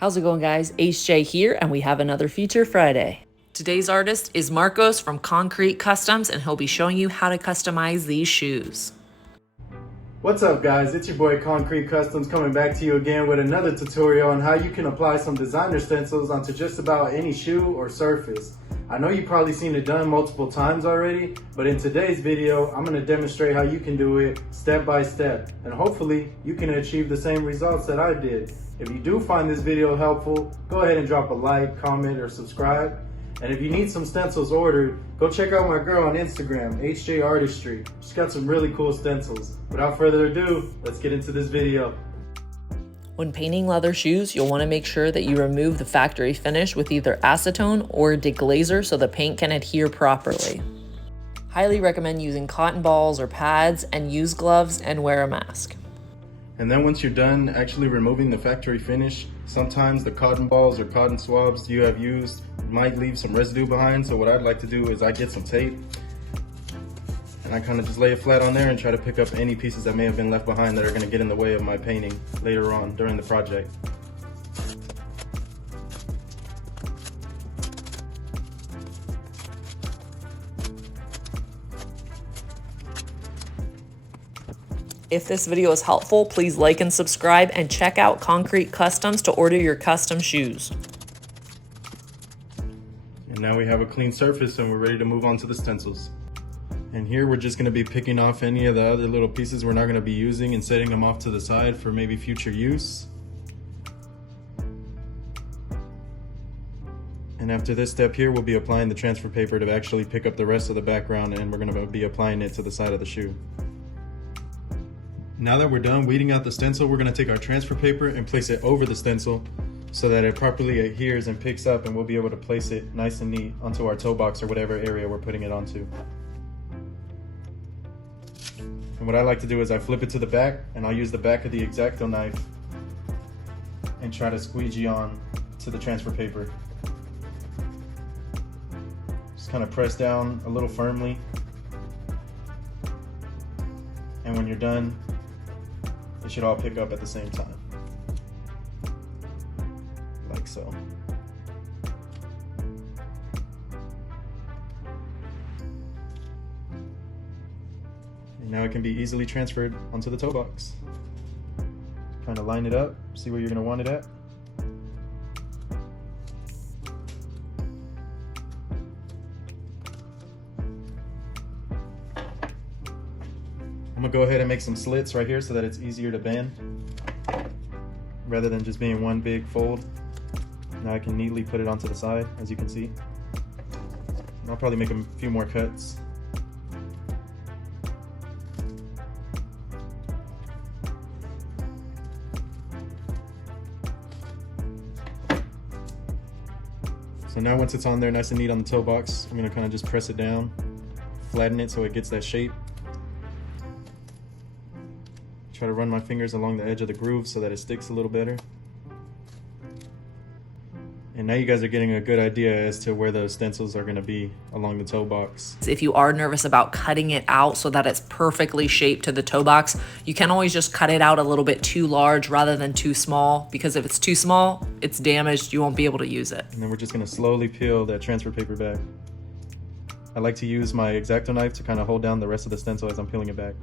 How's it going, guys? HJ here, and we have another Feature Friday. Today's artist is Marcos from Concrete Customs, and he'll be showing you how to customize these shoes. What's up, guys? It's your boy Concrete Customs coming back to you again with another tutorial on how you can apply some designer stencils onto just about any shoe or surface. I know you've probably seen it done multiple times already, but in today's video, I'm going to demonstrate how you can do it step by step, and hopefully you can achieve the same results that I did. If you do find this video helpful, go ahead and drop a like, comment, or subscribe. And if you need some stencils ordered, go check out my girl on Instagram, HJ Artistry. She's got some really cool stencils. Without further ado, let's get into this video. When painting leather shoes, you'll want to make sure that you remove the factory finish with either acetone or deglazer so the paint can adhere properly. Highly recommend using cotton balls or pads, and use gloves and wear a mask. And then once you're done actually removing the factory finish, sometimes the cotton balls or cotton swabs you have used might leave some residue behind. So what I'd like to do is I get some tape and I kind of just lay it flat on there and try to pick up any pieces that may have been left behind that are going to get in the way of my painting later on during the project. If this video is helpful, please like and subscribe, and check out Concrete Customs to order your custom shoes. And now we have a clean surface and we're ready to move on to the stencils. And here we're just going to be picking off any of the other little pieces we're not going to be using and setting them off to the side for maybe future use. And after this step here, we'll be applying the transfer paper to actually pick up the rest of the background, and we're going to be applying it to the side of the shoe. Now that we're done weeding out the stencil, we're going to take our transfer paper and place it over the stencil so that it properly adheres and picks up, and we'll be able to place it nice and neat onto our toe box or whatever area we're putting it onto. And what I like to do is I flip it to the back, and I'll use the back of the X-Acto knife and try to squeegee on to the transfer paper. Just kind of press down a little firmly, and when you're done, it should all pick up at the same time, like so. And now it can be easily transferred onto the toe box. Kind of line it up, see where you're going to want it at. I'm gonna go ahead and make some slits right here so that it's easier to bend rather than just being one big fold. Now I can neatly put it onto the side, as you can see. And I'll probably make a few more cuts. So now once it's on there nice and neat on the toe box, I'm gonna kind of just press it down, flatten it so it gets that shape. Try to run my fingers along the edge of the groove so that it sticks a little better. And now you guys are getting a good idea as to where those stencils are going to be along the toe box. If you are nervous about cutting it out so that it's perfectly shaped to the toe box, you can always just cut it out a little bit too large rather than too small, because if it's too small, it's damaged, you won't be able to use it. And then we're just going to slowly peel that transfer paper back. I like to use my X-Acto knife to kind of hold down the rest of the stencil as I'm peeling it back.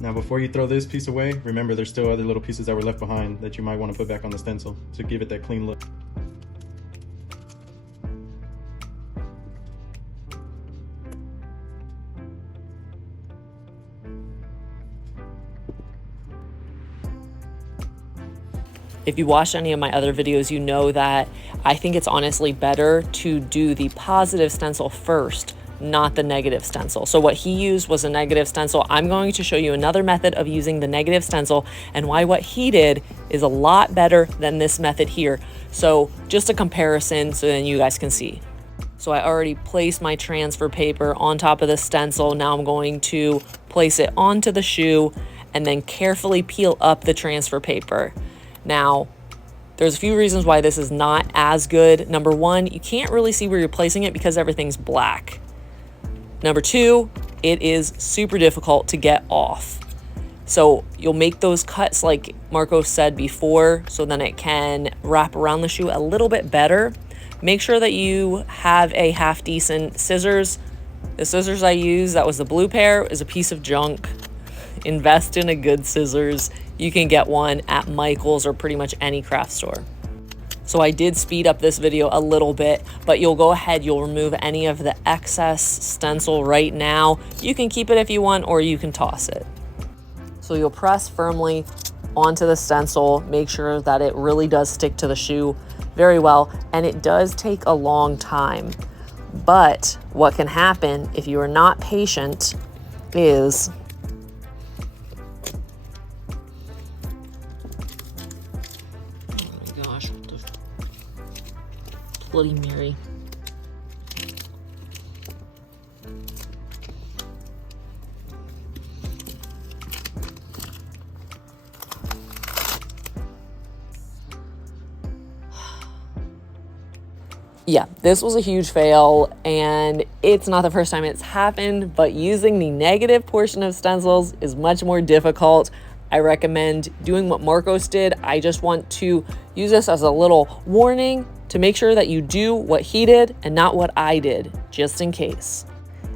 Now before you throw this piece away, remember there's still other little pieces that were left behind that you might want to put back on the stencil to give it that clean look. If you watched any of my other videos, you know that I think it's honestly better to do the positive stencil first, not the negative stencil. So what he used was a negative stencil. I'm going to show you another method of using the negative stencil and why what he did is a lot better than this method here. So just a comparison so then you guys can see. So I already placed my transfer paper on top of the stencil. Now I'm going to place it onto the shoe and then carefully peel up the transfer paper. Now, There's a few reasons why this is not as good. Number one, you can't really see where you're placing it because everything's black. Number two, it is super difficult to get off. So you'll make those cuts like Marco said before, so then it can wrap around the shoe a little bit better. Make sure that you have a half decent scissors. The scissors I use, that was the blue pair, is a piece of junk. Invest in a good scissors. You can get one at Michael's or pretty much any craft store. So I did speed up this video a little bit, but you'll go ahead, you'll remove any of the excess stencil right now. You can keep it if you want, or you can toss it. So you'll press firmly onto the stencil, make sure that it really does stick to the shoe very well, and it does take a long time. But what can happen if you are not patient is Bloody Mary. Yeah, this was a huge fail, and it's not the first time it's happened, but using the negative portion of stencils is much more difficult. I recommend doing what Marcos did. I just want to use this as a little warning to make sure that you do what he did and not what I did, just in case.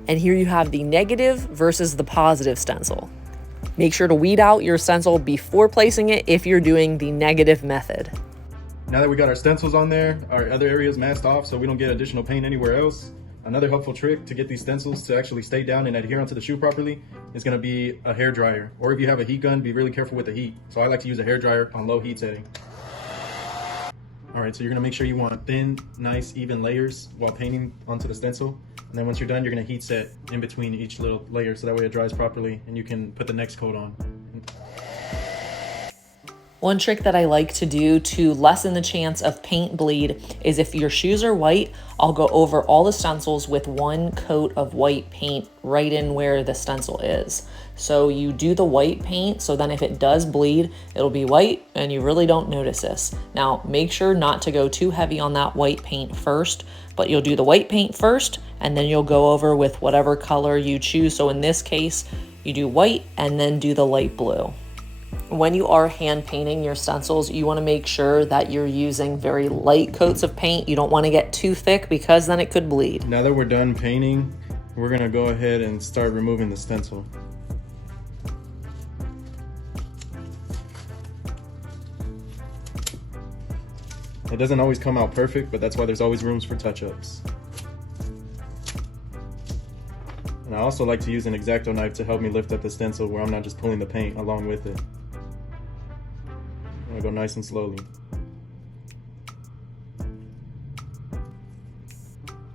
And here you have the negative versus the positive stencil. Make sure to weed out your stencil before placing it if you're doing the negative method. Now that we got our stencils on there, our other areas masked off so we don't get additional paint anywhere else, another helpful trick to get these stencils to actually stay down and adhere onto the shoe properly is going to be a hair dryer. Or if you have a heat gun, be really careful with the heat. So I like to use a hair dryer on low heat setting. All right, so you're gonna make sure you want thin, nice, even layers while painting onto the stencil. And then once you're done, you're gonna heat set in between each little layer so that way it dries properly and you can put the next coat on. One trick that I like to do to lessen the chance of paint bleed is if your shoes are white, I'll go over all the stencils with one coat of white paint right in where the stencil is. So you do the white paint, so then if it does bleed, it'll be white and you really don't notice this. Now, make sure not to go too heavy on that white paint first, but you'll do the white paint first and then you'll go over with whatever color you choose. So in this case, you do white and then do the light blue. When you are hand painting your stencils, you want to make sure that you're using very light coats of paint. You don't want to get too thick because then it could bleed. Now that we're done painting, we're going to go ahead and start removing the stencil. It doesn't always come out perfect, but that's why there's always rooms for touch-ups. And I also like to use an X-Acto knife to help me lift up the stencil where I'm not just pulling the paint along with it. I'm gonna go nice and slowly.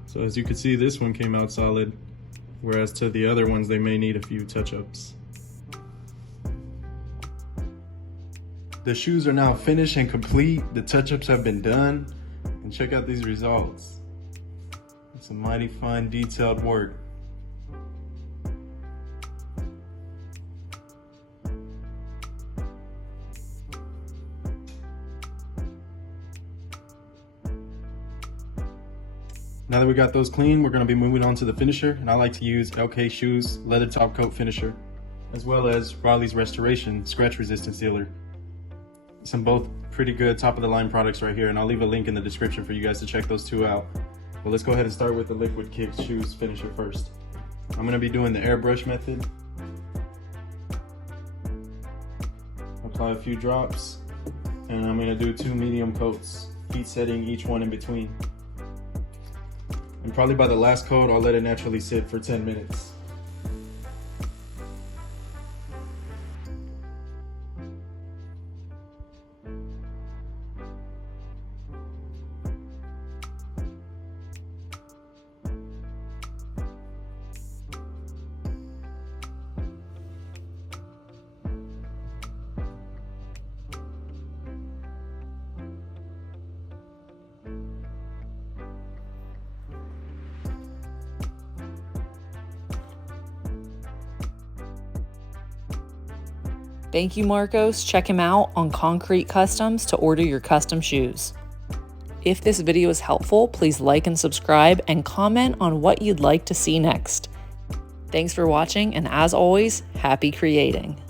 So as you can see, this one came out solid, whereas to the other ones, they may need a few touch-ups. The shoes are now finished and complete. The touch-ups have been done. And check out these results. It's a mighty fine, detailed work. Now that we got those clean, we're gonna be moving on to the finisher, and I like to use LK Shoes Leather Top Coat Finisher, as well as Raleigh's Restoration Scratch Resistant Sealer. Some both pretty good top of the line products right here, and I'll leave a link in the description for you guys to check those two out. But let's go ahead and start with the Liquid Kicks Shoes Finisher first. I'm gonna be doing the airbrush method. Apply a few drops, and I'm gonna do 2 medium coats, heat setting each one in between. And probably by the last coat, I'll let it naturally sit for 10 minutes. Thank you, Marcos. Check him out on Concrete Customs to order your custom shoes. If this video is helpful, please like and subscribe and comment on what you'd like to see next. Thanks for watching, and as always, happy creating.